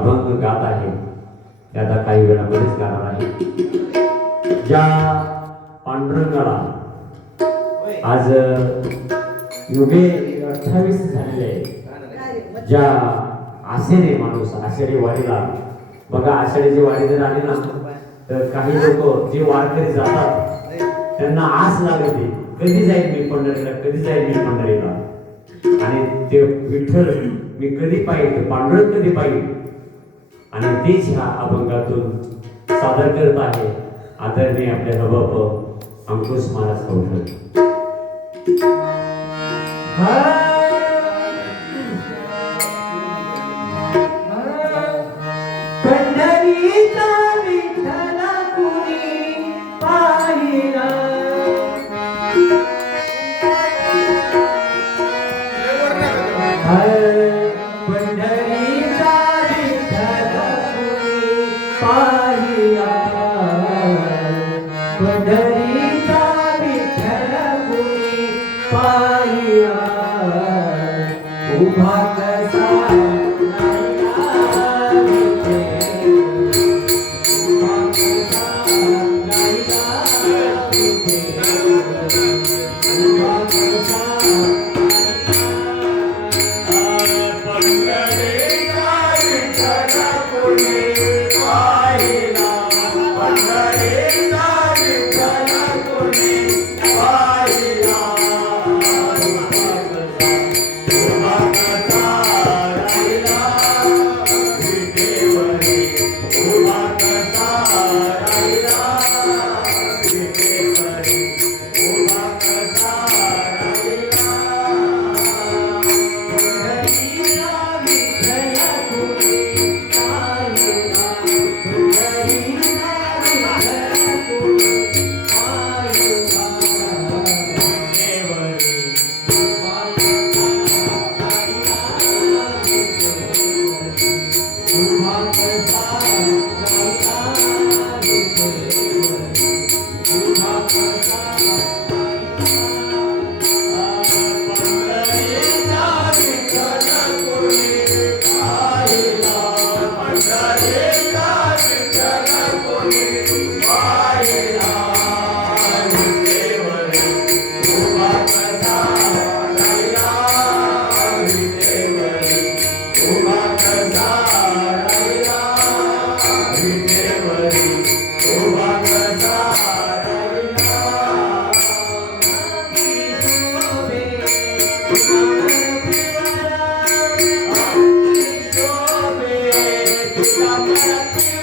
अभंग गात आहे ते आता काही वेळामध्येच गाणार आहे। ज्या पांडुरंगाला आज युगे 28 झालेले आहे, ज्या आषाढी माणूस आषाढी वारीला बघा, आषाढीची वारी जर आली ना तर काही लोक जे वारकरी जातात त्यांना आस लागते, कधी जाईल मी पंढरीला, कधी जाईल मी पंढरीला, आणि ते विठ्ठल मी कधी पाहिजे, पांडुरंग कधी पाहिजे, आणि तेच ह्या अभंगातून सादर करत आहे आदरणीय आपले हबप अंकुश महाराज कौठले। Thank you.